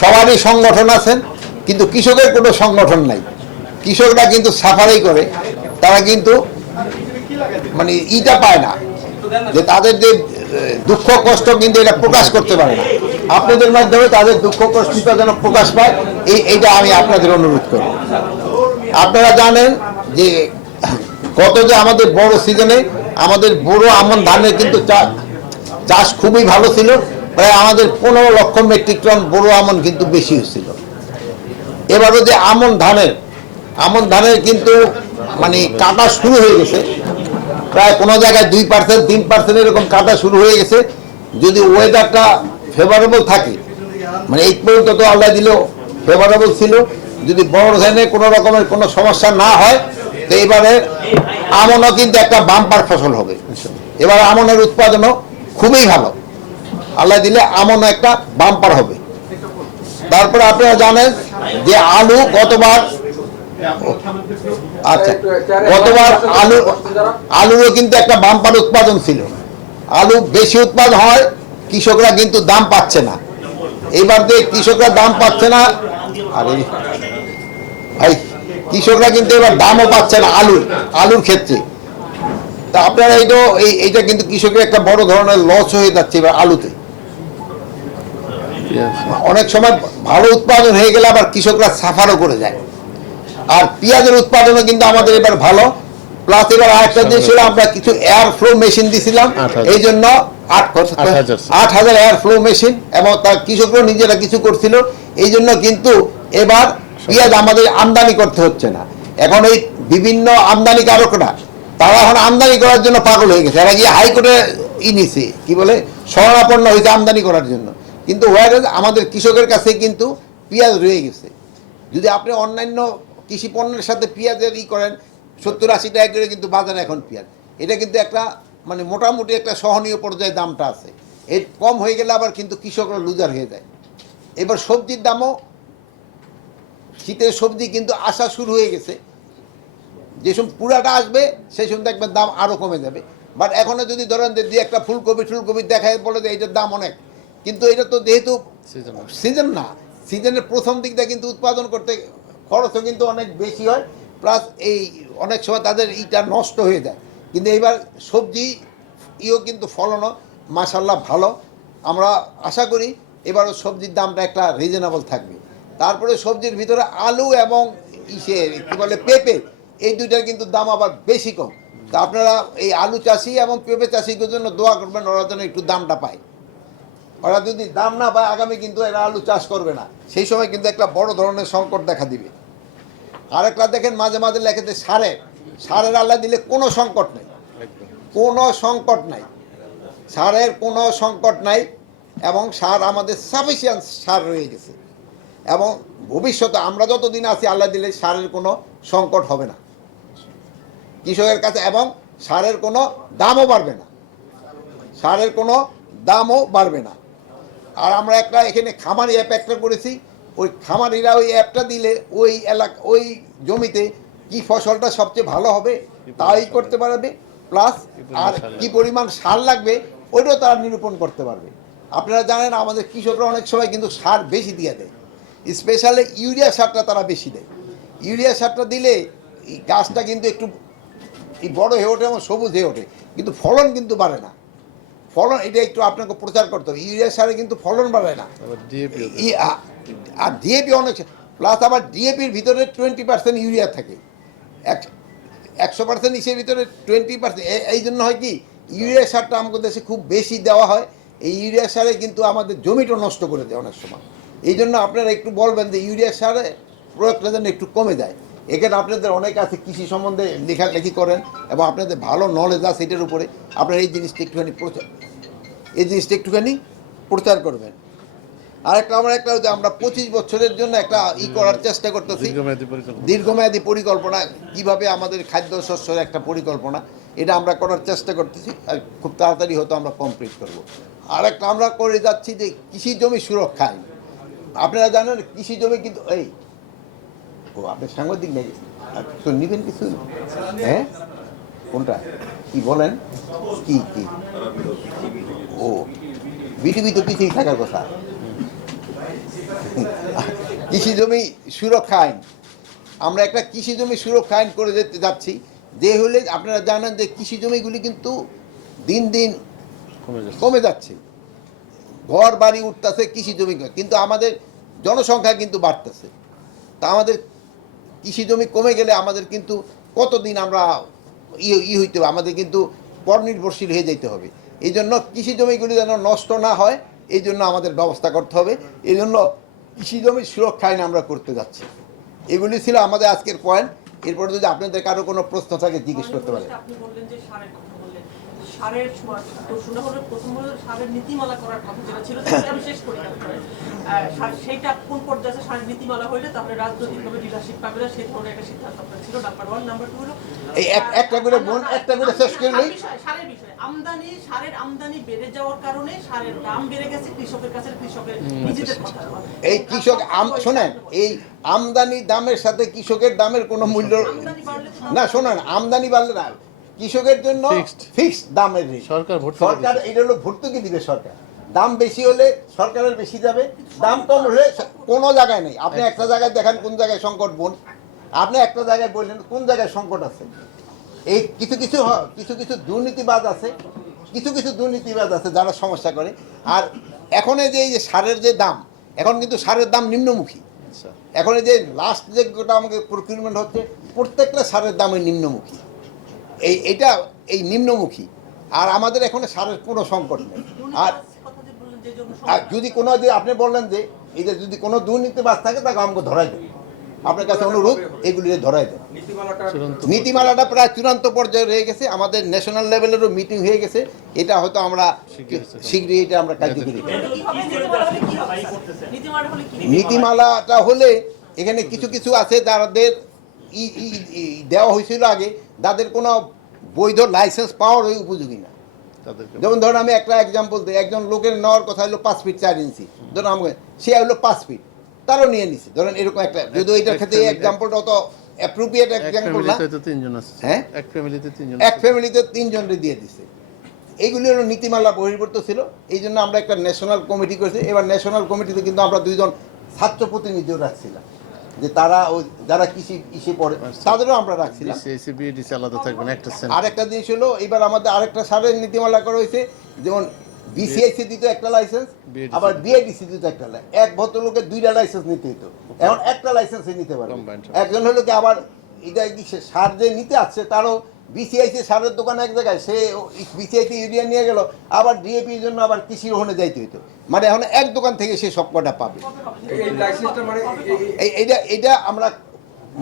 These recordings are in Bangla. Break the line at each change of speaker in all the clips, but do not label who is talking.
সবারই সংগঠন আছেন, কিন্তু কৃষকের কোনো সংগঠন নাই। কৃষকরা কিন্তু সাফারি করে, তারা কিন্তু মানে ইটা পায় না, যে তাদের যে দুঃখ কষ্ট কিন্তু এটা প্রকাশ করতে পারে না। আপনাদের মাধ্যমে তাদের দুঃখ কষ্টটা যেন প্রকাশ পায়, এই, এইটা আমি আপনাদের অনুরোধ করি আপনারা জানেন যে, গত যে আমাদের বড় সিজনে আমাদের বড় আমন ধানের কিন্তু চাষ খুবই ভালো ছিল প্রায় আমাদের পনেরো লক্ষ মেট্রিক টন বড় আমন কিন্তু বেশি হচ্ছিল এবারও যে আমন ধানের আমন ধানের কিন্তু মানে কাটা শুরু হয়ে গেছে। প্রায় কোনো জায়গায় দুই পার্সেন্ট তিন পার্সেন্ট এরকম কাটা শুরু হয়ে গেছে। যদি ওয়েদারটা ফেভারেবল থাকে মানে এই পর্যন্ত তো আল্লাহ দিলেও ফেভারেবল ছিল। যদি বড় ধানে কোনো রকমের কোনো সমস্যা না হয়, তো এবারে আমনও কিন্তু একটা বাম্পার ফসল হবে। এবার আমনের উৎপাদনও খুবই ভালো। আল্লাহ দিলে আমনও একটা বাম্পার হবে। তারপরে আপনারা জানেন যে আলু গতবার আচ্ছা গতবার আলু, আলুরও কিন্তু একটা বাম্পার উৎপাদন ছিল। আলু বেশি উৎপাদন হয়, কৃষকরা কিন্তু দাম পাচ্ছে না। এইবার যে কৃষকরা দাম পাচ্ছে না, আরে, ভাই, কৃষকরা কিন্তু এবার দামও পাচ্ছে না আলুর আলুর ক্ষেত্রে। তা আপনারা এইটা, এই, এইটা কিন্তু কৃষকের একটা বড় ধরনের লস হয়ে যাচ্ছে এবার আলুতে। অনেক সময় ভালো উৎপাদন হয়ে গেলে আবার কৃষকরা সাফারও করে যায়। আর পেঁয়াজের উৎপাদনও কিন্তু আমাদের এবার ভালো। প্লাস এবার আরেকটা জিনিস হলো আমরা কিছু এয়ার ফ্লো মেশিন দিছিলাম এই জন্য আট
হাজার।
আট হাজার এয়ার ফ্লো মেশিন এবং তার কৃষকরা নিজেরা কিছু করছিল। এই জন্য কিন্তু এবার পেঁয়াজ আমাদের আমদানি করতে হচ্ছে না। এখন এই বিভিন্ন আমদানিকারকরা তারা এখন আমদানি করার জন্য পাগল হয়ে গেছে। এরা গিয়ে হাইকোর্টে ই নিছে কি বলে শরণাপন্ন হয়েছে আমদানি করার জন্য। কিন্তু ওয়ারেজ আমাদের কৃষকের কাছে কিন্তু পেঁয়াজ রয়ে গেছে। যদি আপনি অন্যান্য কৃষি পণ্যের সাথে পেঁয়াজের ই করেন, সত্তর আশি টাকা করে কিন্তু বাজারে এখন পেঁয়াজ। এটা কিন্তু একটা মানে মোটামুটি একটা সহনীয় পর্যায়ে দামটা আছে। এর কম হয়ে গেলে আবার কিন্তু কৃষকরা লুজার হয়ে যায়। এবার সবজির দামও, শীতের সবজি কিন্তু আসা শুরু হয়ে গেছে। যে সময় পুরাটা আসবে, সেই সময় দেখবেন দাম আরও কমে যাবে। বাট এখনও যদি ধরেন যে দুই একটা ফুলকপি ফুলকপি দেখায় বলে যে এটার দাম অনেক। কিন্তু এটা তো যেহেতু সিজন না। সিজনের প্রথম দিকটা কিন্তু উৎপাদন করতে খরচও কিন্তু অনেক বেশি হয় প্লাস এই অনেক সময় তাদের ইটা নষ্ট হয়ে যায়। কিন্তু এবার সবজি ইও কিন্তু ফলনও মাসাল্লাহ ভালো। আমরা আশা করি এবারও সবজির দামটা একটা রিজনেবল থাকবে। তারপরে সবজির ভিতরে আলু এবং ইসে কি বলে পেঁপে এই দুইটার কিন্তু দাম আবার বেশি কম। তা আপনারা এই আলু চাষি এবং পেঁপে চাষিদের জন্য দোয়া করবেন ওরা যেন একটু দামটা পায়। ওরা যদি দাম না পায়, আগামী কিন্তু এরা আলু চাষ করবে না। সেই সময় কিন্তু একটা বড় ধরনের সংকট দেখা দিবে। আরেকটা দেখেন, মাঝে মাঝে লেখেছে সারে। সারের আল্লাহ দিলে কোনো সংকট নেই। কোনো সংকট নাই। সারের কোনো সংকট নাই এবং সার আমাদের সাফিসিয়েন্ট সার রয়ে গেছে। এবং ভবিষ্যতে আমরা যতদিন আছি, আল্লাহ দিলে সারের কোনো সংকট হবে না। কৃষকের কাছে এবং সারের কোনো দামও বাড়বে না। সারের কোনো দামও বাড়বে না। আর আমরা একটা এখানে খামারি অ্যাপ একটা করেছি। ওই খামারিরা ওই অ্যাপটা দিলে ওই এলাকা ওই জমিতে কি ফসলটা সবচেয়ে ভালো হবে তাই করতে পারবে। প্লাস আর কি পরিমাণ সার লাগবে ওইটাও তারা নিরূপণ করতে পারবে। আপনারা জানেন আমাদের কৃষকরা অনেক সময় কিন্তু সার বেশি দিয়ে দেয়। স্পেশালি ইউরিয়া সারটা তারা বেশি দেয়। ইউরিয়া সারটা দিলে এই গাছটা কিন্তু একটু বড় হয়ে ওঠে এবং সবুজ হয়ে ওঠে। কিন্তু ফলন কিন্তু বাড়ে না। ফলন এটা একটু আপনাকে প্রচার করতে হবে। ইউরিয়া সারে কিন্তু ফলন বাড়ায় না। আর ডিএপি অনেক প্লাস আবার ডিএপির ভিতরে টোয়েন্টি পার্সেন্ট ইউরিয়া থাকে। এক একশো পার্সেন্ট ইসের ভিতরে টোয়েন্টি পার্সেন্ট এই জন্য হয় কি ইউরিয়া সারটা আমাদের দেশে খুব বেশি দেওয়া হয়। এই ইউরিয়া সারে কিন্তু আমাদের জমিটা নষ্ট করে দেয় অনেক সময়। এই জন্য আপনারা একটু বলবেন যে ইউরিয়া সারে প্রয়োগটা যেন একটু কমে যায়। এখানে আপনাদের অনেক আছে কৃষি সম্বন্ধে লেখালেখি করেন এবং আপনাদের ভালো নলেজ আছে এটার উপরে। আপনারা এই জিনিসটা একটুখানি প্রচার এই জিনিসটা একটুখানি প্রচার করবেন। আর একটা আমরা একটা আমরা পঁচিশ বছরের জন্য একটা ই করার চেষ্টা করতেছি।
দীর্ঘমেয়াদী পরিকল্পনা।
কীভাবে আমাদের খাদ্য শস্যের একটা পরিকল্পনা এটা আমরা করার চেষ্টা করতেছি। আর খুব তাড়াতাড়ি হয়তো আমরা কমপ্লিট করব। আর একটা আমরা করে যাচ্ছি যে কৃষি জমি সুরক্ষা আইন আপনারা জানেন কৃষি জমি কিন্তু এই ও আপনি সাংবাদিক নেই তো নেবেন কিছু? হ্যাঁ? কোনটা? কি বলেন? কি কি? বিটিভি তো পিছিয়ে থাকার কথা। কৃষি জমি সুরক্ষা আইন। আমরা একটা কৃষি জমি সুরক্ষা আইন করে যেতে যাচ্ছি যে হলে আপনারা জানেন যে কৃষি জমিগুলি কিন্তু দিন দিন
কমে যাচ্ছে।
ঘর বাড়ি উঠতেছে কৃষি জমি কিন্তু আমাদের জনসংখ্যা কিন্তু বাড়তেছে। তা আমাদের কৃষি জমি কমে গেলে আমাদের কিন্তু কতদিন আমরা ই হইতে হবে? আমাদের কিন্তু পরনির্ভরশীল হয়ে যেতে হবে। এই জন্য কৃষি জমিগুলি যেন নষ্ট না হয় এই জন্য আমাদের ব্যবস্থা করতে হবে। এই জন্য কৃষি জমির সুরক্ষা আইন আমরা করতে যাচ্ছি। এগুলি ছিল আমাদের আজকের পয়েন্ট এরপরে যদি আপনাদের কারও কোনো প্রশ্ন থাকে, জিজ্ঞেস করতে পারেন।
সারের শুনে হলো প্রথম হলো সারের নীতিমালা করার কথা যেটা ছিল সেটা আমি শেষ করি সেইটা কোন পর্যায়ে আছে? সারের নীতিমালা হইলে তাহলে রাজনৈতিকভাবে লিডারশিপ পাবে না সেই ধরনের একটা সিদ্ধান্ত আপনার ছিল নাম্বার ওয়ান নাম্বার টু হলো
এই একটা করে বোন, একটা করে শেষ করে
সার
নিই।
বিষয়ে, সারের বিষয়ে আমদানি সারের আমদানি বেড়ে যাওয়ার কারণে সারের দাম বেড়ে গেছে কৃষকের কাছে কৃষকের নিজেদের কথা
এই কৃষক আম শোনেন এই আমদানি দামের সাথে কৃষকের দামের কোনো মূল্য না শোনেন আমদানি বাড়লে না কৃষকের জন্য ফিক্সড দামের rate।
সরকার
এটা হলো ভর্তুকি দিবে সরকার। দাম বেশি হলে সরকারের বেশি যাবে। দাম কম হলে কোনো জায়গায় নেই। আপনি একটা জায়গায় দেখেন কোন জায়গায় সংকট বোন। আপনি একটা জায়গায় বললেন কোন জায়গায় সংকট আছে? এই কিছু কিছু কিছু কিছু দুর্নীতিবাদ আছে। কিছু কিছু দুর্নীতিবাদ আছে যারা সমস্যা করে। আর এখন যে এই যে সারের যে দাম এখন কিন্তু সারের দাম নিম্নমুখী।
আচ্ছা।
এখন এই যে লাস্ট যে গোটা আমাকে প্রকিউরমেন্ট হচ্ছে প্রত্যেকটা সারের দামে নিম্নমুখী। এই এটা এই নিম্নমুখী। আর আমাদের এখানে সারের কোনো সংকট নেই। আর আর যদি কোনো যে আপনি বললেন যে এই যে যদি কোনো দুর্নীতিবাজ থাকে তাকে আমাকে ধরাই দেন আপনার কাছে অনুরোধ এগুলি ধরাই দেন নীতিমালাটা প্রায় চূড়ান্ত পর্যায়ে রয়ে গেছে। আমাদের ন্যাশনাল লেভেলেরও মিটিং হয়ে গেছে। এটা হয়তো আমরা
শিগগিরই
শীঘ্রই এটা আমরা কার্যকরী? নীতিমালাটা হলে এখানে কিছু কিছু আছে যাদের ই- ই- ই- দেওয়া হয়েছিল আগে। যাদের কোনো বৈধ লাইসেন্স পাওয়ার ওই উপযোগী না। যেমন ধরুন আমি একটা এক্সাম্পল দিই একজন লোকের নেওয়ার কথা হলো পাঁচ ফিট চার ইঞ্চি ধরুন আমাকে সে হলো পাঁচ ফিট তারও নিয়ে নিছে। ধরেন এরকম একটা যদি এটার ক্ষেত্রে এক্সাম্পলটা অত অ্যাপ্রোপ্রিয়েট এক্সাম্পল না।
তিনজন
হ্যাঁ?
এক ফ্যামিলিতে তিনজন
এক ফ্যামিলিতে তিনজনকে দিয়ে দিছে। এইগুলি হলো নীতিমালা বহির্ভূত ছিল। এই জন্য আমরা একটা ন্যাশনাল কমিটি করেছি। এবার ন্যাশনাল কমিটিতে কিন্তু আমরা দুইজন ছাত্র প্রতিনিধিও রাখছিলাম। যে তারা ওই যারা কৃষি ইসে পড়ে
আচ্ছা।
তাদেরও আমরা
রাখছি বিএডিসি আলাদা থাকবেন একটা
আরেকটা জিনিস হলো এবার আমাদের আরেকটা সারের নীতিমালা করা হয়েছে যেমন বিসিআইসি দিত একটা লাইসেন্স আবার বিআইডিসি দিত একটা এক ভদ্রলোকের দুইটা লাইসেন্স নিতে হতো এখন একটা লাইসেন্সে নিতে পারে একজন হলো কি আবার এটা সার যে নিতে আসছে তারও বিসিআইসি সারের দোকান এক জায়গায় সে বিসিআইসি ইউরিয়া নিয়ে গেল আবার ডিএপির জন্য আবার কৃষি রোহনে যাইতে হইতো। মানে এখন এক দোকান থেকে সে সব কটা পাবে
মানে এই-
এই এইটা এইটা আমরা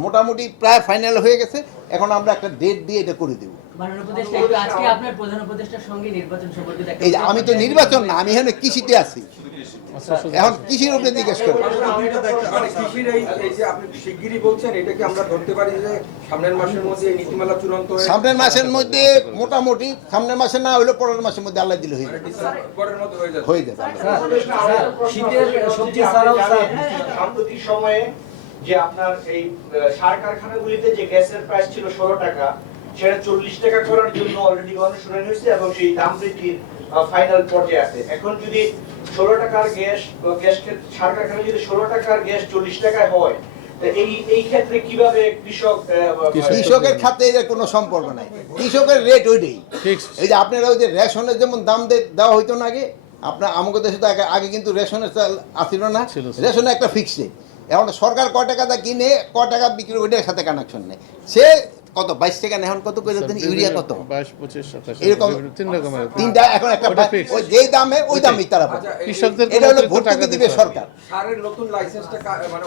মোটামুটি প্রায় ফাইনাল হয়ে গেছে। এখন আমরা একটা ডেট দিয়ে এটা করে দেবো।
মাননীয় উপদেষ্টা একটু আজকে আপনার প্রধান উপদেষ্টার সঙ্গে নির্বাচন সম্পর্কিত একটা
এই যে আমি তো নির্বাচন না আমি এখানে কৃষিতে আছি।
আচ্ছা,
এখন কৃষির উপরে জিজ্ঞেস করি।
মানে কৃষির এই এই যে আপনি শিগগিরই বলছেন এটা কি আমরা ধরতে পারি যে সামনের মাসের মধ্যে চূড়ান্ত
সামনের মাসের মধ্যে মোটামুটি সামনের মাসে না হইলেও পরের মাসের মধ্যে আল্লাহ দিলে হয়ে
মানে
যাবে
হয়ে যাবে।
হয়ে যাবে।
শীতের সবজি ছাড়াও সাম্প্রতিক সময়ে যে আপনার এই সার কারখানাগুলিতে যে গ্যাসের প্রাইস ছিল ষোলো টাকা সেটা চল্লিশ টাকা করার জন্য অলরেডি গণশুনানি হয়েছে এবং সেই দাম বৃদ্ধির ফাইনাল পর্যায়ে আছে। এখন যদি ষোলো টাকার গ্যাস গ্যাস সার কারখানা যদি ষোলো টাকার গ্যাস চল্লিশ টাকায় হয় তা এই এই ক্ষেত্রে কীভাবে কৃষক আহ,
কৃষকের খাতে এর কোনো সম্পর্ক নাই। কৃষকের রেট ওইটাই। এই যে আপনারা ওই যে রেশনের যেমন দাম দে- দেওয়া হইতো না আগে আপনার আমাকে দেশে তো আগে আগে কিন্তু রেশনের চাল আসিল না। রেশনে একটা ফিক্সড এখন সরকার ক টাকা দা কিনে ক টাকা বিক্রি ওইটার সাথে কানেকশন নেই। সে কত বাইশ টাকা এখন কত করে দেন ইউরিয়া কত? এরকম তিনটা এখন একটা ওই যেই দামে ওই দামই তারা পাবে।
আচ্ছা,
কৃষকদের
এটা হলো ভর্তুকি দিবে সরকার।
সারের নতুন লাইসেন্সটা মানে